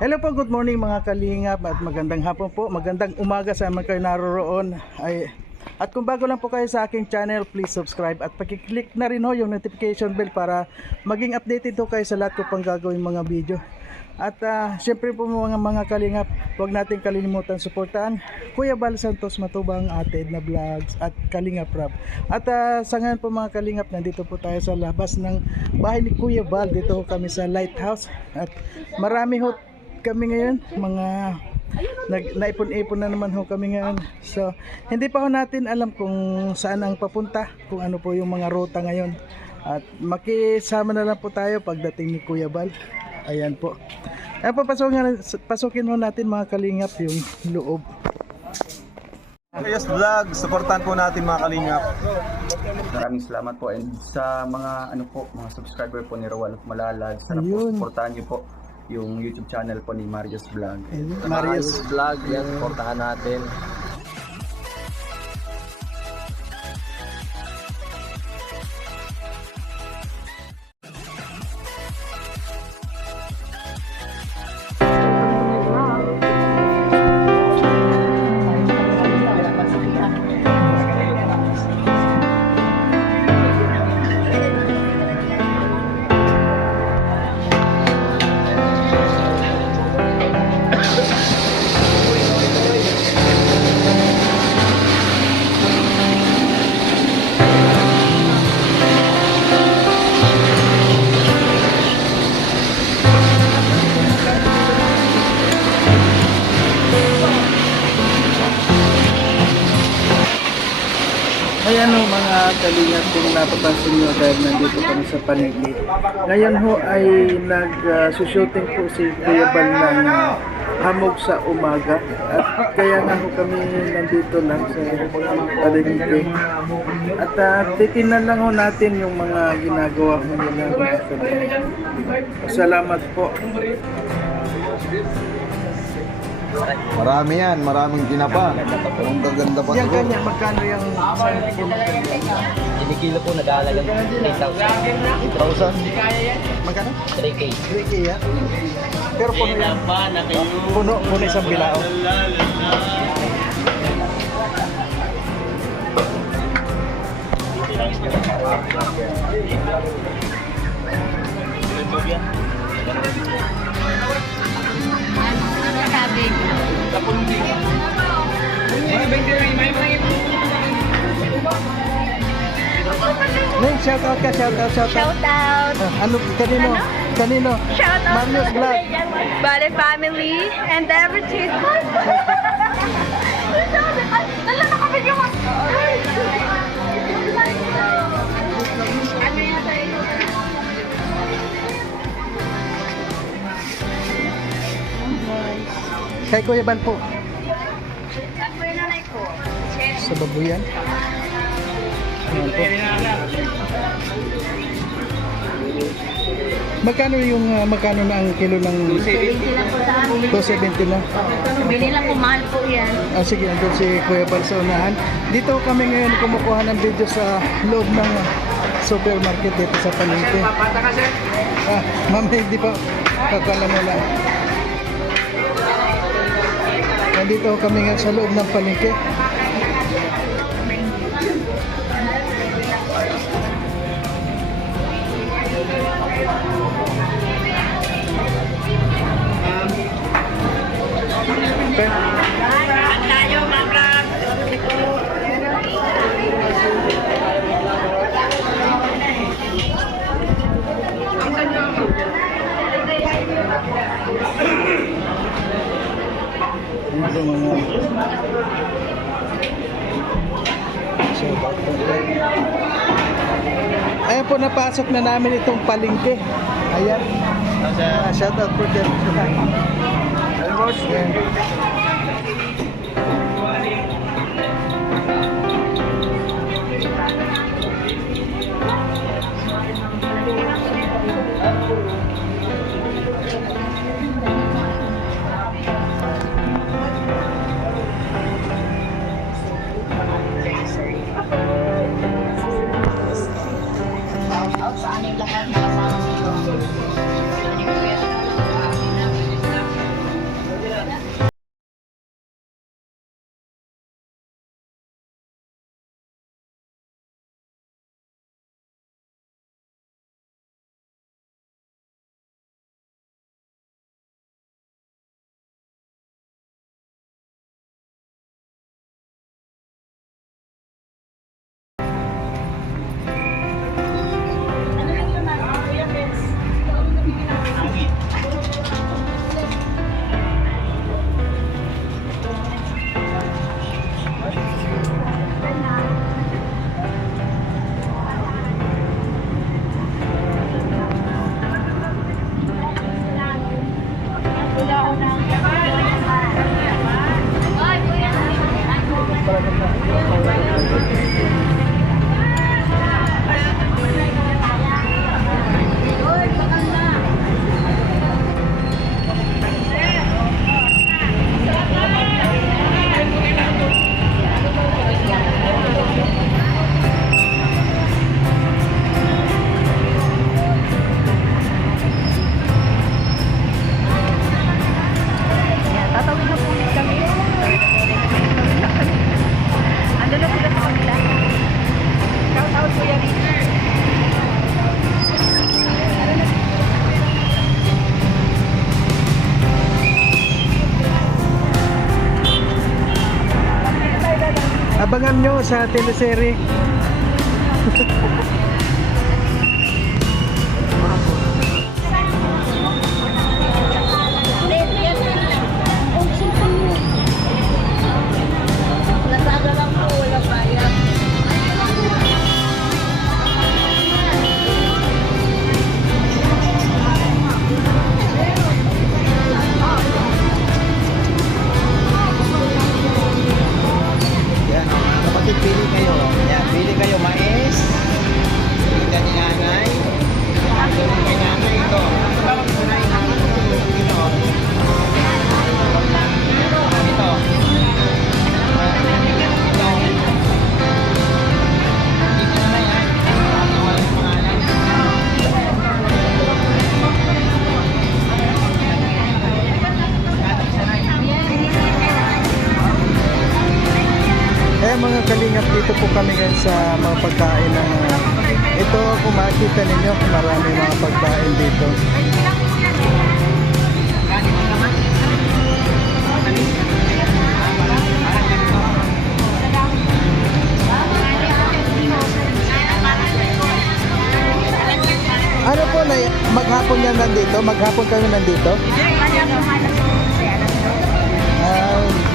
Hello po, good morning mga kalingap at magandang hapon po, magandang umaga sa mga kayo naroroon. Ay, at kung bago lang po kayo sa aking channel, please subscribe at pakiclick na rin ho yung notification bell para maging updated ho kayo sa lahat ko pang gagawin mga video. At ah, syempre po mga mga kalingap, huwag natin kalilimutan suportahan Kuya Bal Santos Matubang atin na vlogs at Kalingap Rap. At ah, sa ngayon po mga kalingap, nandito po tayo sa labas ng bahay ni Kuya Bal. Dito kami sa lighthouse. At marami ho kami ngayon, mga nag, naipon-ipon na naman ho kami ngayon. So, hindi pa ho natin alam kung saan ang papunta, kung ano po yung mga ruta ngayon. At makisama na lang po tayo pagdating ni Kuya Bal. Ayan po. Ayan po, pasukin, pasukin ho natin mga kalingap yung loob. Kayos Vlog, supportan po natin mga kalingap. Maraming salamat po and sa mga ano po, mga subscriber po ni Rowan of Malalag, sana po supportahan niyo po yung YouTube channel po ni Marius Vlog. Ayun, Marius. Vlog, yan, supportahan natin. Kalingap kung napapansin nyo dahil nandito kami sa panigid. Ngayon ho ay nag-shooting po si Kuya Bal ng hamog sa umaga. At kaya nga ho kami nandito lang sa panigid. At uh, titinan lang ho natin yung mga ginagawa ho nila. Salamat po. Marami yan, maraming tinapa. Ang gaganda pa ito. kanya, magkano yung Kinikilo po nag-aalagang 3,000. 1,000. magkano? 3K. 3K yan? Pero puno yan. Puno, puno isang bilao. Nay, shout out ka, shout out, shout out. Shout out! Ah, ano, kanino? Kanino? Shout out Marius to Vlog. Bale family and everything. Kay Kuya Bal po. Sa babuyan. Ayan po. Magkano yung ah, magkano na ang kilo ng 70 lang po sa amin. 270 na? Bili lang po, mahal po yan. Ah, sige, andun si Kuya Bal sa unahan. Dito kami ngayon kumukuha ng video sa loob ng supermarket dito sa Palengke. Ah, mamaya hindi pa kakala mo lang. Nandito kami ngayon sa loob ng Palengke. Okay. Ano ba mga Shout out po. Ayan po, napasok na namin itong palingke. Ayan. Ah, shout out po dyan. Ayan. Sa teleserye. Mga kalingap dito po kami ngayon sa mga pagkain ng ito kung makikita ninyo marami mga pagkain dito. Ano po na maghapon yan nandito? Maghapon kami nandito? Ah,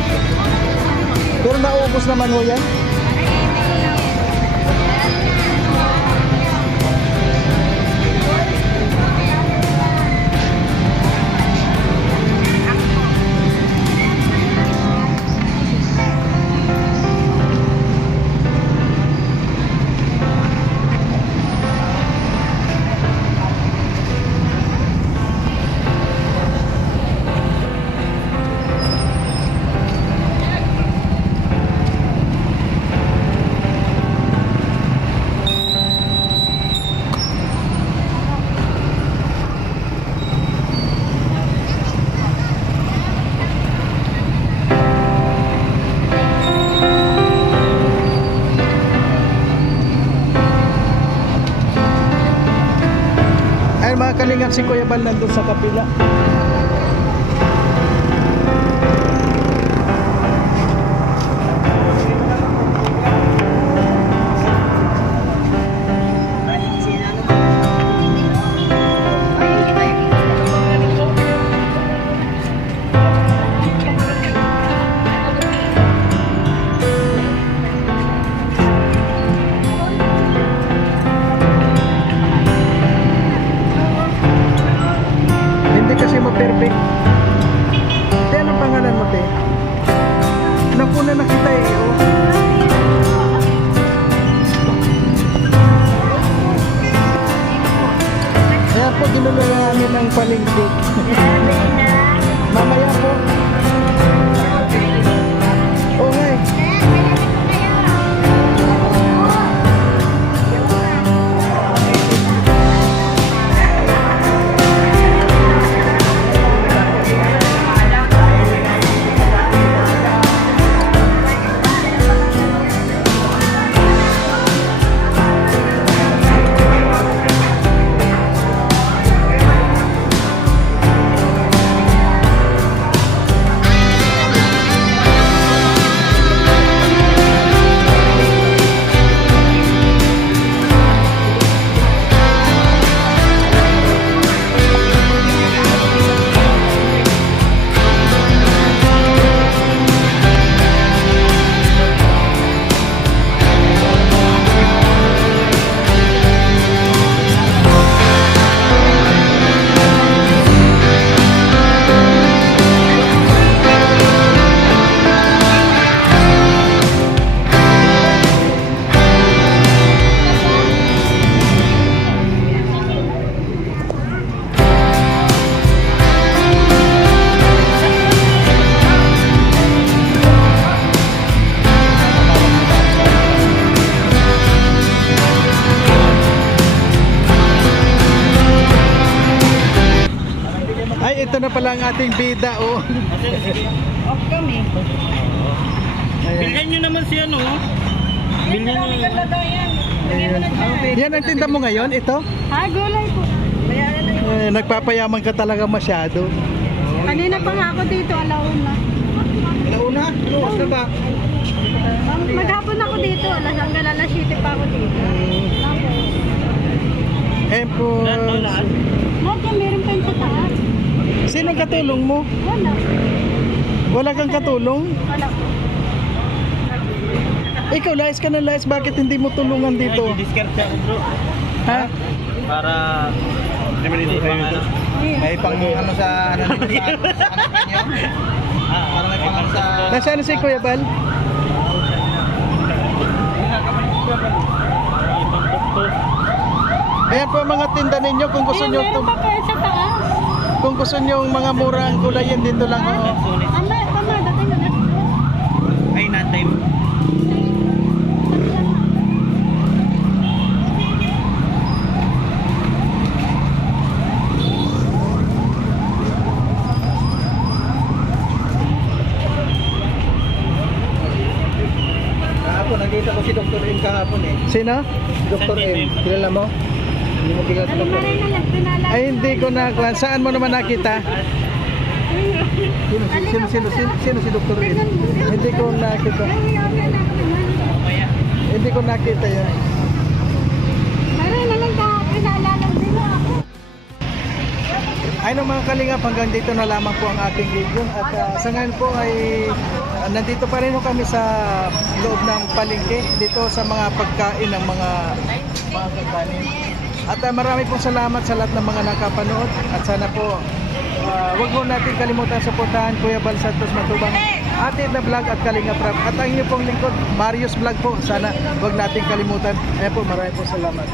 pero naubos naman ho yan? Kalingap si Kuya Bal nandun sa kapila. Po, ginulo na namin ng palengke. Mamaya po. Ating bida, oh. Off kami. Bilhan nyo naman si ano. Bilhan nyo. Yan ang tinda mo ngayon, ito? Ha, gulay po. Eh, nagpapayaman ka talaga masyado. Kanina pa nga ako dito, alauna. Alauna? Luwas na ba? Mag- Maghapon ako dito, alas hanggang alas 7 pa ako dito. Eh po, Nadya, meron pa yung sa taas. Sino katulong mo? Wala. Wala kang katulong? Wala po. Ikaw, lais ka na lais, bakit hindi mo tulungan dito? Discard ako bro. Ha? Para hindi pang ano. May pang ano sa ano dito sa ano niyo? Para may pang ano sa Nasaan si Kuya Bal? Ayan po ang mga tinda ninyo kung gusto nyo meron pa yung sa taas. Kung gusto nyo yung mga murang gulayan dito lang oh. Next Ay, not time. Nakita ko si Dr. M kahapon eh. Sino? Si Dr. M, kilala mo? Hindi mo na. Ay hindi ko na saan mo naman nakita? Sino, sino, sino, sino, sino, sino si Dr. M? Hindi ko nakita. Hindi ko nakita yan. Maray na lang kahapon, naalala din ako. Ay no mga kalingap, hanggang dito na lamang po ang ating video. At ah, sa ngayon po ay ah, nandito pa rin po kami sa loob ng palengke dito sa mga pagkain ng mga mga kakanin. At ah, marami pong salamat sa lahat ng mga nakapanood at sana po ah, wag mo natin kalimutan suportahan Kuya Bal Santos Matubang Atid na vlog at Kalingap Rap at ang inyo pong lingkod Marius Vlog po sana wag natin kalimutan. Ayan po marami po salamat.